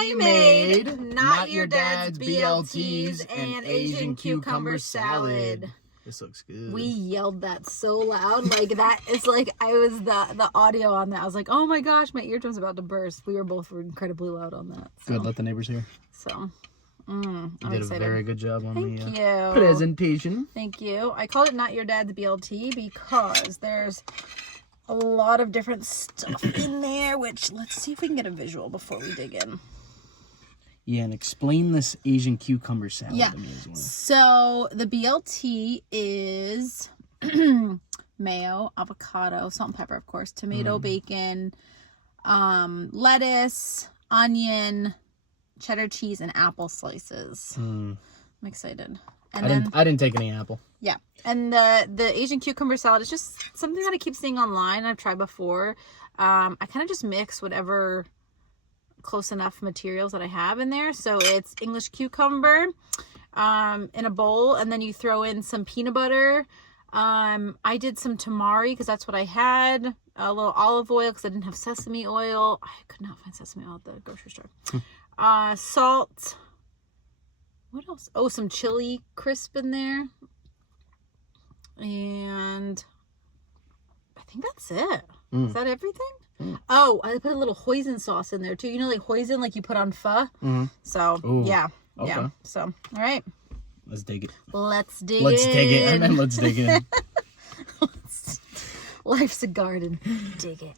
I made Not Your Dad's BLTs and Asian cucumber salad. This looks good. We yelled that so loud, like that. It's like I was the audio on that. I was like, oh my gosh, my eardrum's about to burst. We were both incredibly loud on that. So. Good, let the neighbors hear. So, you did excited. A very good job on Thank the you. Presentation. Thank you. I called it Not Your Dad's BLT because there's a lot of different stuff in there, which let's see if we can get a visual before we dig in. Yeah, and explain this Asian cucumber salad to me as well. So the BLT is mayo, avocado, salt and pepper, of course, tomato, bacon, lettuce, onion, cheddar cheese, and apple slices. I'm excited. And I didn't take any apple. Yeah. And the Asian cucumber salad is just something that I keep seeing online. I've tried before. I kind of just mix whatever close enough materials that I have in there. So it's English cucumber in a bowl, and then you throw in some peanut butter. I did some tamari because that's what I had. A little olive oil because I didn't have sesame oil. I could not find sesame oil at the grocery store. Salt. What else? Oh, some chili crisp in there. And I think that's it. Is that everything? Oh, I put a little hoisin sauce in there too. You know, like hoisin, like you put on pho. So, yeah. Okay. Yeah. So, all right. Let's dig it. Let's dig it. And then let's dig it. Life's a garden. Dig it.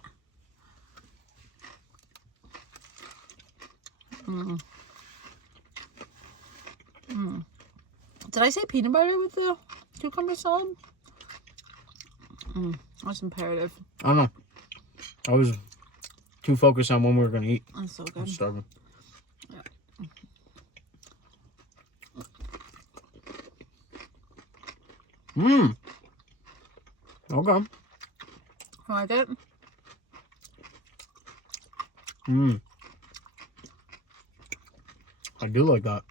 Did I say peanut butter with the cucumber salad? That's imperative. I don't know. I was too focused on when we were going to eat. That's so good. I'm starving. Yeah. Okay. You like it? I do like that.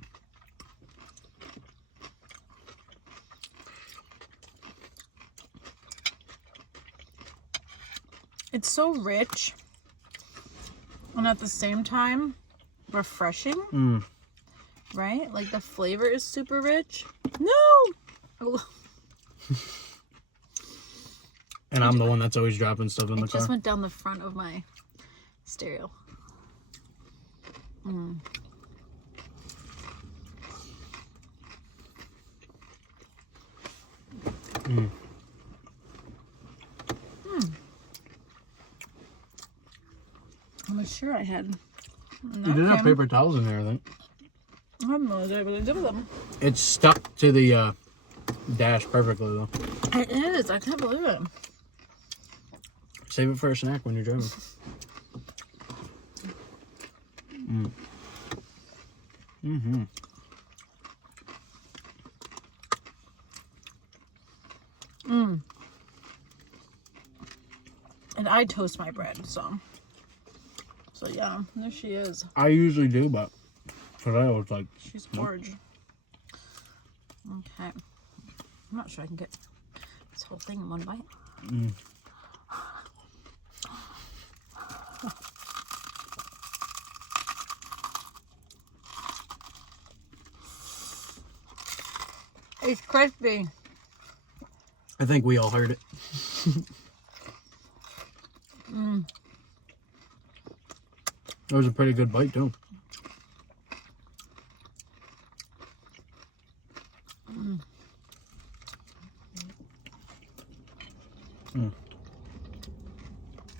It's so rich and at the same time refreshing. Right? Like the flavor is super rich. No! And I'm the one that's always dropping stuff in the car. It just went down the front of my stereo. I'm sure I had. You did have paper towels in there, I think. I have no idea what I did with them. It's stuck to the dash perfectly, though. It is. I can't believe it. Save it for a snack when you're driving. And I toast my bread, so yeah, there she is. I usually do, but today I was like, she's gorgeous. Okay, I'm not sure I can get this whole thing in one bite. It's crispy. I think we all heard it. It was a pretty good bite, too.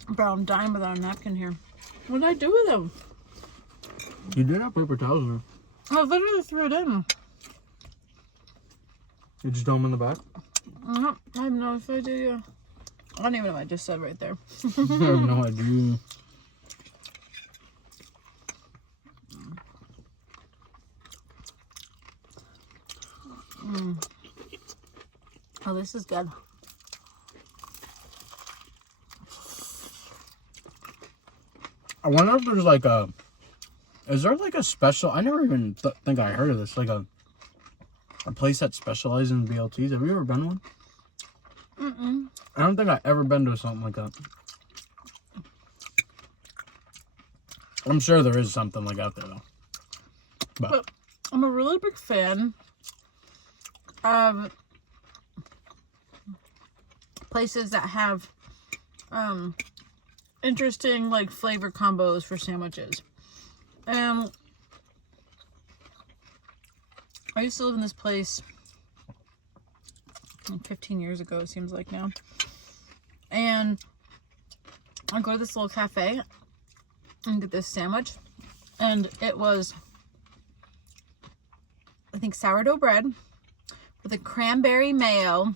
Bro, I'm dying without a napkin here. What did I do with them? You did have paper towels in there. I literally threw it in. You just throw them in the back? I have no idea. I don't even know what I just said right there. I have no idea. Oh, this is good. I wonder if there's like a... Is there like a special... I never even think I heard of this. Like a place that specializes in BLTs. Have you ever been one? I don't think I've ever been to something like that. I'm sure there is something like out there though. But I'm a really big fan of places that have interesting like flavor combos for sandwiches. And I used to live in this place 15 years ago, it seems like now. And I go to this little cafe and get this sandwich. And it was, I think, sourdough bread with a cranberry mayo,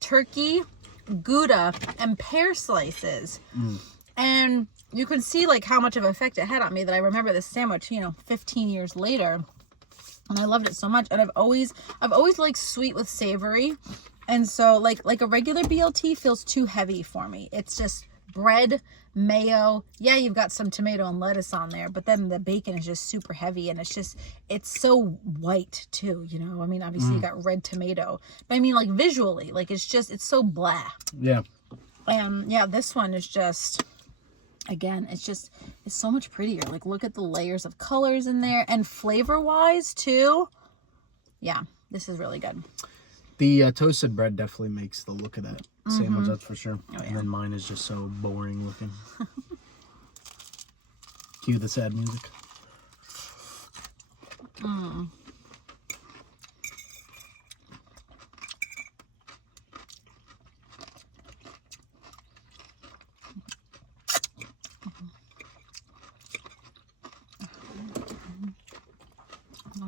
turkey, Gouda, and pear slices. And you can see like how much of an effect it had on me that I remember this sandwich, 15 years later. And I loved it so much. And I've always liked sweet with savory. And so like a regular BLT feels too heavy for me. It's just bread, mayo. Yeah, you've got some tomato and lettuce on there, but then the bacon is just super heavy, and it's so white too, I mean, obviously you got red tomato, but I mean like visually, like it's so blah. Yeah. Yeah, this one is just, again, it's so much prettier. Like, look at the layers of colors in there, and flavor wise too. Yeah, this is really good. The toasted bread definitely makes the look of that sandwich, that's for sure. Oh, yeah. And then mine is just so boring looking. Cue the sad music. On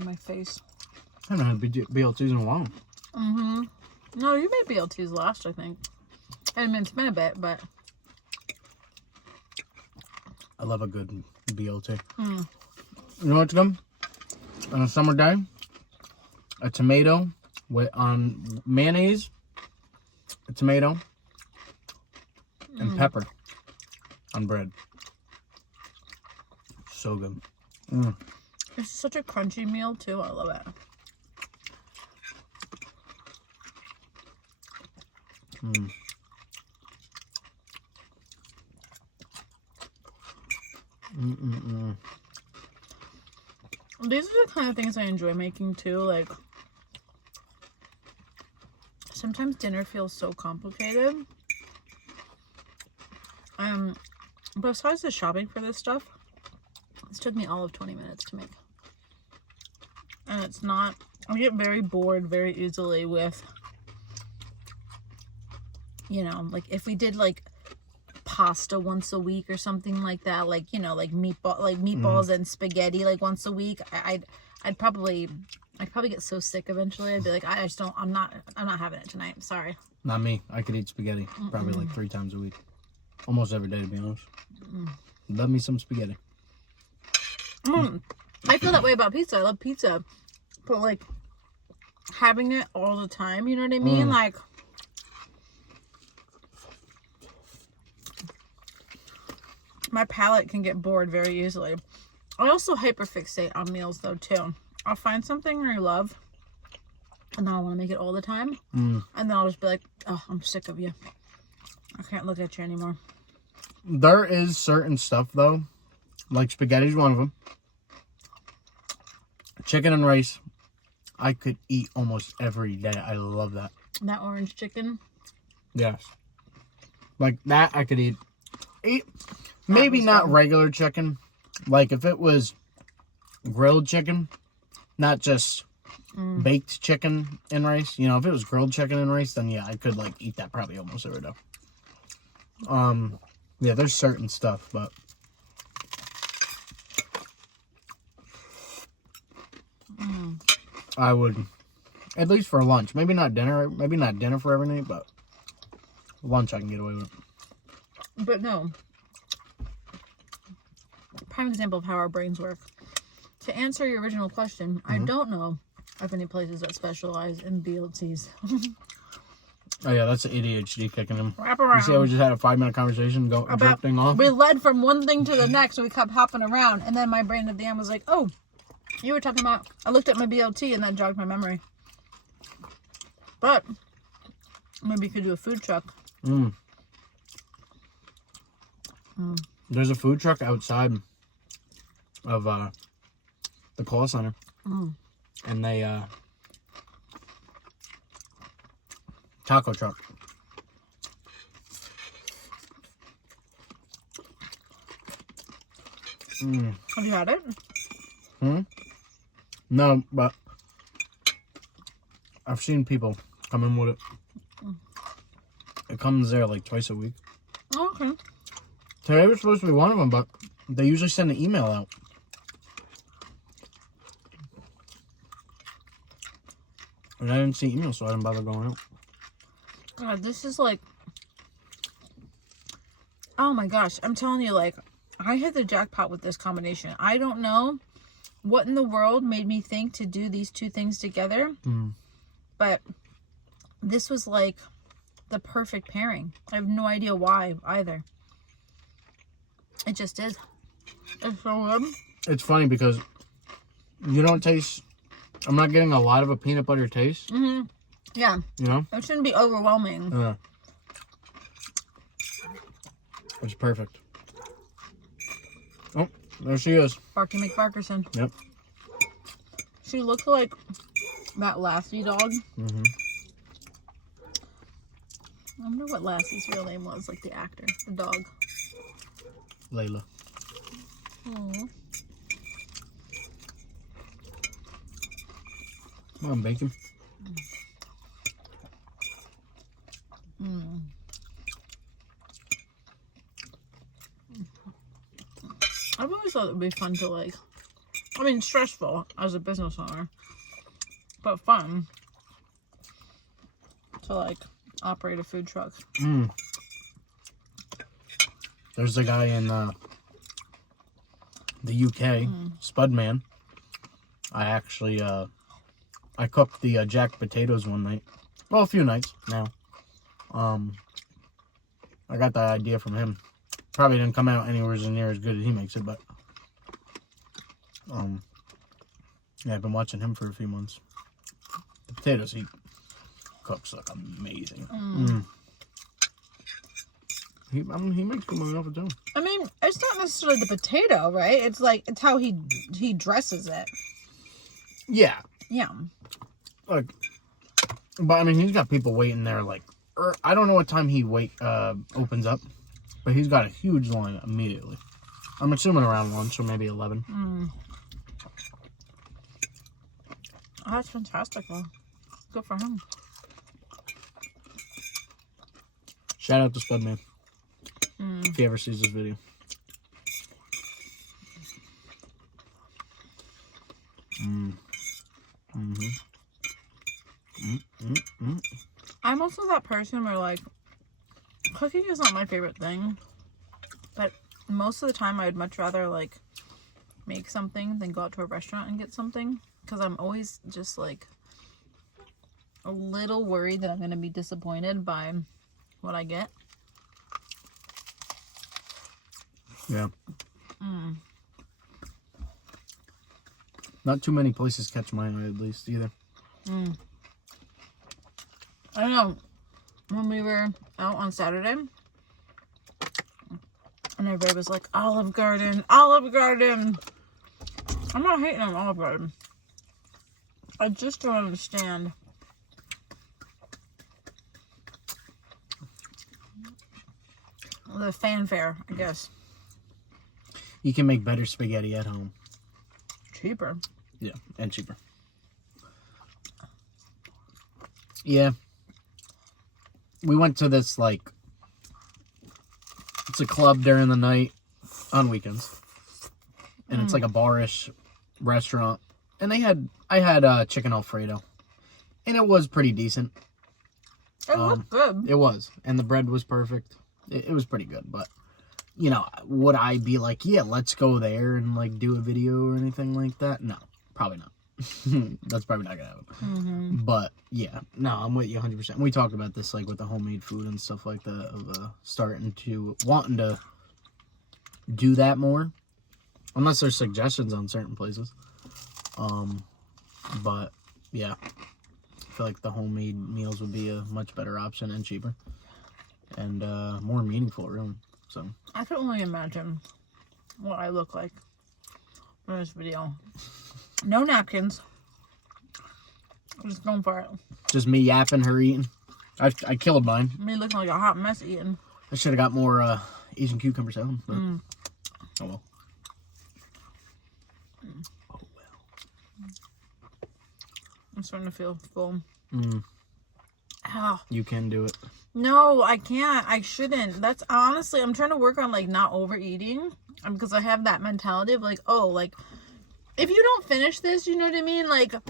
my face. I haven't had BLTs in a while. No, you made BLTs last, I think. I mean, it's been a bit, but I love a good BLT. You know what's good? On a summer day, a tomato on mayonnaise, a tomato, and pepper on bread. So good. it's such a crunchy meal too. I love it. These are the kind of things I enjoy making too. Like, sometimes dinner feels so complicated. Besides the shopping for this stuff, this took me all of 20 minutes to make. And it's not, I get very bored very easily with, like if we did like pasta once a week or something like that, like like meatballs and spaghetti like once a week, I'd probably get so sick eventually. I'd be like, I'm not having it tonight, sorry. Not me. I could eat spaghetti probably like 3 times a week, almost every day, to be honest. Love me some spaghetti. I feel that way about pizza. I love pizza, but like having it all the time, you know what I mean? Like, my palate can get bored very easily. I also hyperfixate on meals though too. I'll find something I love, and then I want to make it all the time, and then I'll just be like, oh, I'm sick of you. I can't look at you anymore. There is certain stuff though, like spaghetti's one of them. Chicken and rice, I could eat almost every day. I love that. That orange chicken. Yes. Like that I could eat. Maybe not good. regular chicken. Like if it was grilled chicken, not just baked chicken and rice. If it was grilled chicken and rice, then yeah, I could like eat that probably almost every day. Yeah, there's certain stuff, but I would, at least for lunch. Maybe not dinner. Maybe not dinner for every night, but lunch I can get away with. But no. Prime example of how our brains work. To answer your original question, I don't know of any places that specialize in BLTs. Oh yeah, that's the ADHD kicking him. Wrap around. You see how we just had a 5-minute conversation drifting off? We led from one thing to the next, and we kept hopping around. And then my brain at the end was like, oh, you were talking about, I looked at my BLT and that jogged my memory. But maybe you could do a food truck. There's a food truck outside of the call center. Mm. And they taco truck. Have you had it? No, but I've seen people come in with it. It comes there like twice a week. Oh, okay. Today was supposed to be one of them, but they usually send an email out. And I didn't see email, so I didn't bother going out. God, this is like... Oh my gosh, I'm telling you, like, I hit the jackpot with this combination. I don't know what in the world made me think to do these two things together, but this was like the perfect pairing. I have no idea why either. It just is. It's so good. It's funny because you don't taste... I'm not getting a lot of a peanut butter taste. Yeah. You know? It shouldn't be overwhelming. It's perfect. Oh, there she is. Barky McBarkerson. Yep. She looks like that Lassie dog. I wonder what Lassie's real name was, like the actor, the dog. Layla. Aww. Come on, bacon. I've always thought it would be fun to, like, I mean, stressful as a business owner, but fun to, like, operate a food truck. There's a guy in the UK, Spudman. I actually, I cooked the jacked potatoes one night. Well, a few nights now. I got that idea from him. Probably didn't come out anywhere near as good as he makes it, but yeah, I've been watching him for a few months. The potatoes he cooks look amazing. He makes good money off it too. I mean, it's not necessarily the potato, right? It's like, it's how he dresses it. Yeah. Yeah. Like, but I mean, he's got people waiting there. Like, I don't know what time he opens up, but he's got a huge line immediately. I'm assuming around 1, so maybe 11. Oh, that's fantastic, though. Good for him. Shout out to Spudman. If he ever sees this video. I'm also that person where, like, cooking is not my favorite thing, but most of the time I would much rather, like, make something than go out to a restaurant and get something, because I'm always just, like, a little worried that I'm going to be disappointed by what I get. Yeah. Not too many places catch my eye, at least, either. I don't know. When we were out on Saturday, and everybody was like, Olive Garden, Olive Garden. I'm not hating on Olive Garden. I just don't understand the fanfare, I guess. You can make better spaghetti at home. Cheaper. Yeah, and cheaper. Yeah. We went to this, like, it's a club during the night on weekends. And it's like a bar-ish restaurant. And I had chicken Alfredo. And it was pretty decent. It looked good. It was. And the bread was perfect. It was pretty good. But, you know, would I be like, yeah, let's go there and, like, do a video or anything like that? No, probably not. That's probably not gonna happen. But yeah, no, I'm with you 100%. We talked about this, like, with the homemade food and stuff like that, of wanting to do that more, unless there's suggestions on certain places. But yeah, I feel like the homemade meals would be a much better option and cheaper and more meaningful, really. So I can only imagine what I look like in this video. No napkins. I'm just going for it. just me yapping, her eating. I killed mine. Me looking like a hot mess eating. I should have got more Asian cucumber salad. But oh well. Oh well. I'm starting to feel full. Mm. Ow. You can do it. No, I can't. I shouldn't. That's honestly, I'm trying to work on like not overeating because I have that mentality of like, oh, like if you don't finish this, you know what I mean? Like, I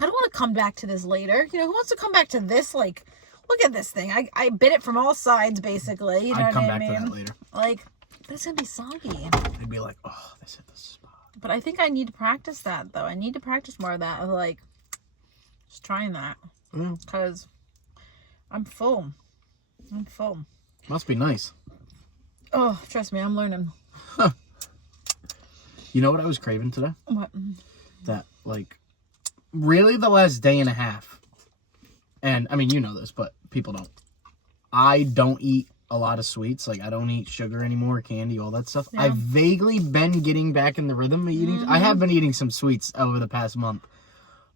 don't want to come back to this later. You know, who wants to come back to this? Like, look at this thing. I bit it from all sides, basically. You know I'd come what I back mean? to that later. Like, but it's gonna be soggy. I'd be like, oh, this hit the spot. But I think I need to practice that, though. I need to practice more of that. Of like, just trying that because I'm full. I'm full. Must be nice. Oh, trust me, I'm learning. You know what I was craving today? What? That, like, really the last day and a half. And, I mean, you know this, but people don't. I don't eat a lot of sweets. Like, I don't eat sugar anymore, candy, all that stuff. Yeah. I've vaguely been getting back in the rhythm of eating. I have been eating some sweets over the past month.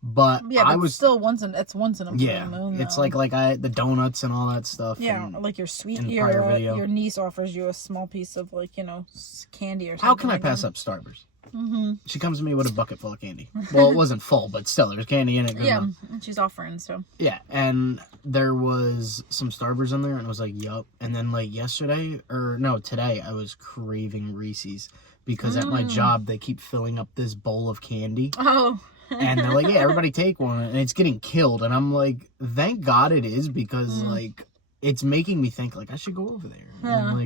But Yeah, but I was still once in a yeah, blue moon. it's though. like the donuts and all that stuff. Yeah, and like your sweet, in the prior video. your niece offers you a small piece of like, you know, candy or something. How can I like pass that. up Starburst? Mm-hmm. She comes to me with a bucket full of candy. Well, it wasn't full, but still, there was candy in it. Good Yeah, enough. and she's offering, so. Yeah, and there was some Starburst in there, and I was like, yup. And then, like, today, I was craving Reese's because at my job, they keep filling up this bowl of candy. Oh. And they're like, yeah, everybody take one. And it's getting killed. And I'm like, thank God it is because, like, it's making me think, like, I should go over there. And I'm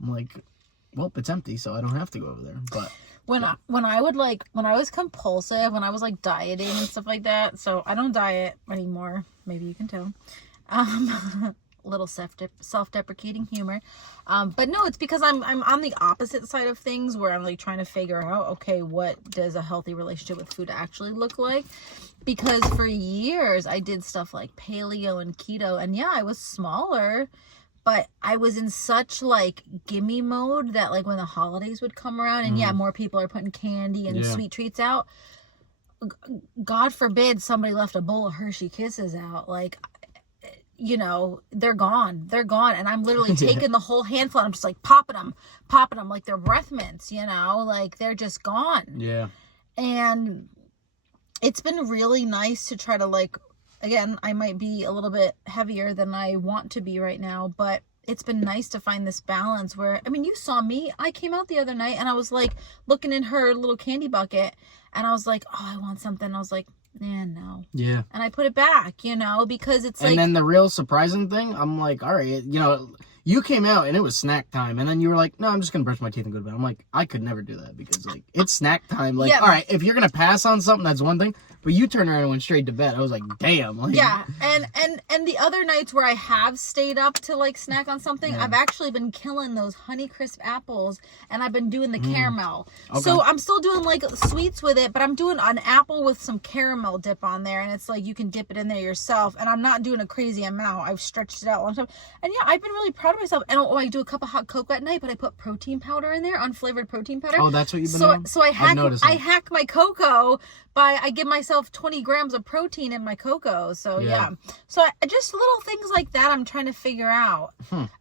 like, well, it's empty, so I don't have to go over there. But When I was compulsive, when I was like dieting and stuff like that, so I don't diet anymore. Maybe you can tell. Little self-deprecating humor. But no, it's because I'm on the opposite side of things where I'm like trying to figure out, okay, what does a healthy relationship with food actually look like? Because for years I did stuff like paleo and keto, and yeah, I was smaller, but I was in such like gimme mode that like when the holidays would come around and yeah, more people are putting candy and sweet treats out. God forbid somebody left a bowl of Hershey Kisses out. Like, you know, they're gone. And I'm literally taking the whole handful and I'm just like popping them like they're breath mints, you know, like they're just gone. yeah. And it's been really nice to try to like, again, I might be a little bit heavier than I want to be right now, but it's been nice to find this balance where, I mean, you saw me, I came out the other night and I was like looking in her little candy bucket and I was like, oh, I want something. I was like, no. Yeah. And I put it back, you know, because it's like. And then the real surprising thing, I'm like, all right, you know, you came out and it was snack time. And then you were like, no, I'm just going to brush my teeth and go to bed. I'm like, I could never do that because, like, it's snack time. Like, all right, if you're going to pass on something, that's one thing. But you turned around and went straight to bed. I was like, damn. Like, yeah. And the other nights where I have stayed up to, like, snack on something, I've actually been killing those Honeycrisp apples and I've been doing the caramel. Okay. So I'm still doing, like, sweets with it, but I'm doing an apple with some caramel dip on there. And it's like you can dip it in there yourself. And I'm not doing a crazy amount. I've stretched it out a long time. And yeah, I've been really proud of myself. And I do a cup of hot cocoa at night, but I put protein powder in there, unflavored protein powder. Oh, that's what you've been doing? So I hack my cocoa by, I give myself 20 grams of protein in my cocoa. So yeah. So I just little things like that I'm trying to figure out.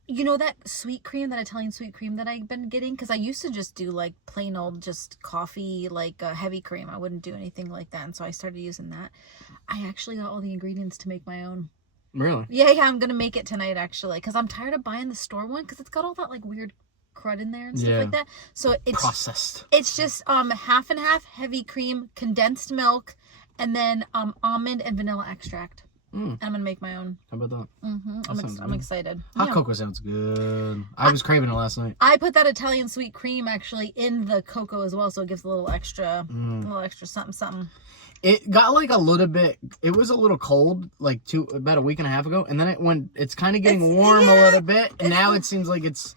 You know, that sweet cream, that Italian sweet cream that I've been getting? Because I used to just do like plain old just coffee, like heavy cream. I wouldn't do anything like that. And so I started using that. I actually got all the ingredients to make my own. Really? Yeah, I'm going to make it tonight actually. Because I'm tired of buying the store one because it's got all that like weird crud in there and stuff like that. So it's processed. It's just half and half heavy cream, condensed milk, and then almond and vanilla extract. And I'm gonna make my own. How about that? I'm excited. Hot cocoa sounds good. I was craving it last night. I put that Italian sweet cream actually in the cocoa as well, so it gives a little extra something. It got like a little bit. It was a little cold, like about a week and a half ago, and then it's kind of getting warm a little bit, and now it seems like it's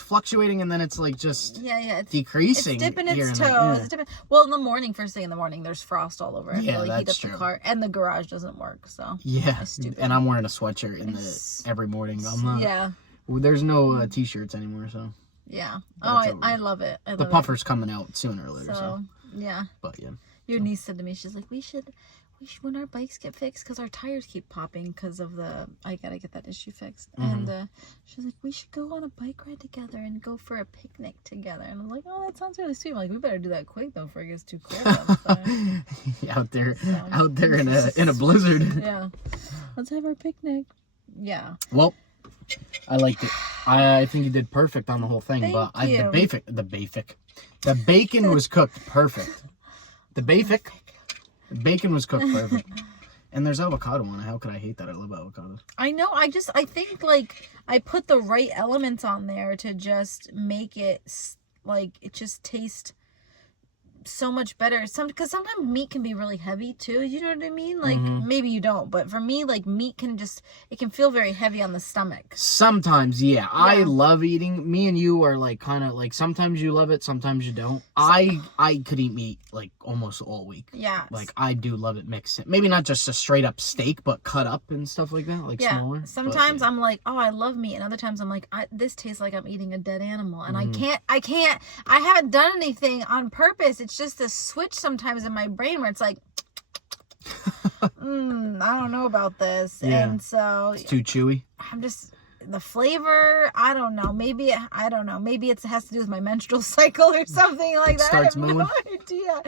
fluctuating, and then it's like just it's decreasing. It's dipping its toes. It's dipping. Well, in the morning, first thing in the morning, there's frost all over it. Yeah, really that's heat up true. the car, and the garage doesn't work. So yeah, and I'm wearing a sweatshirt every morning. I'm not. Yeah. Well, there's no t-shirts anymore, so Yeah. That's Oh, I love it. I love the puffer's coming out sooner or later. So, yeah. but yeah. Your niece said to me, she's like, we should when our bikes get fixed, because our tires keep popping because of I gotta get that issue fixed. And she's like, we should go on a bike ride together and go for a picnic together. And I'm like, oh, that sounds really sweet. I'm like, we better do that quick though before it gets too cold outside. out there in a blizzard. Yeah. Let's have our picnic. Yeah. Well, I liked it. I think you did perfect on the whole thing. Thank But you. the bacon was cooked perfect. The bacon was cooked perfect. And there's avocado on it. How could I hate that? I love avocados. I know. I think like I put the right elements on there to just make it like it just taste so much better. Because sometimes meat can be really heavy too. You know what I mean? Like maybe you don't, but for me, like meat can it can feel very heavy on the stomach. Sometimes, yeah. I love eating. Me and you are like kind of like sometimes you love it, sometimes you don't. I could eat meat like almost all week. Yeah. Like I do love it mixed. Maybe not just a straight up steak, but cut up and stuff like that, like smaller. Sometimes I'm like, oh, I love meat, and other times I'm like, this tastes like I'm eating a dead animal, and I haven't done anything on purpose. It's just a switch sometimes in my brain where it's like, I don't know about this. Yeah. And so it's too chewy. I'm just the flavor. I don't know. Maybe it has to do with my menstrual cycle or something like that. Starts I have moving. no idea.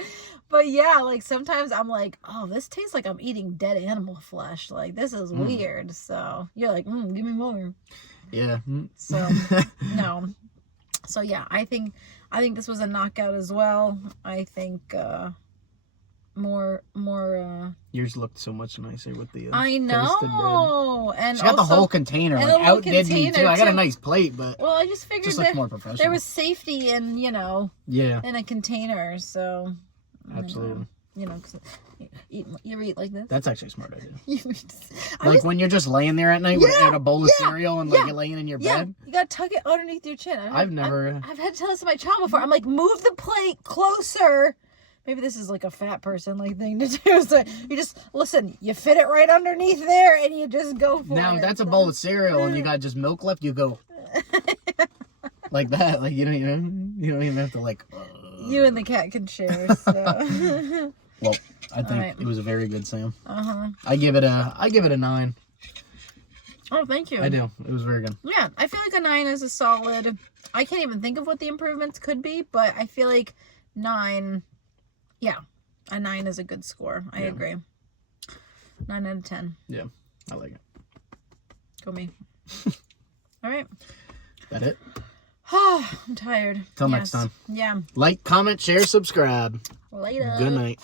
But yeah, like sometimes I'm like, oh, this tastes like I'm eating dead animal flesh. Like this is weird. So you're like, give me more. Yeah. So no. So yeah, I think this was a knockout as well. I think more yours looked so much nicer with the I toasted know. bread. And she got the also, whole container. and Like the whole outdid me too. container, I got a too. nice plate, but well, I just figured just looked more professional. there was safety in, in a container, so absolutely. Cause you ever eat like this? That's actually a smart idea. Like when you're just laying there at night with a bowl of cereal and like you're laying in your bed. You gotta tuck it underneath your chin. I've had to tell this to my child before. I'm like, move the plate closer. Maybe this is like a fat person like thing to do. So you just listen. You fit it right underneath there, and you just go for it. Now that's a bowl of cereal, and you got just milk left. You go like that. Like you don't even have to like. You and the cat can share. So. Well, I think it was a very good Sam. Uh-huh. I give it a 9. Oh, thank you. I do. It was very good. Yeah, I feel like a 9 is a solid. I can't even think of what the improvements could be, but I feel like 9. Yeah, a 9 is a good score. I agree. 9 out of 10. Yeah, I like it. Go me. All right. That it? I'm tired. Till next time. Yeah. Like, comment, share, subscribe. Later. Good night.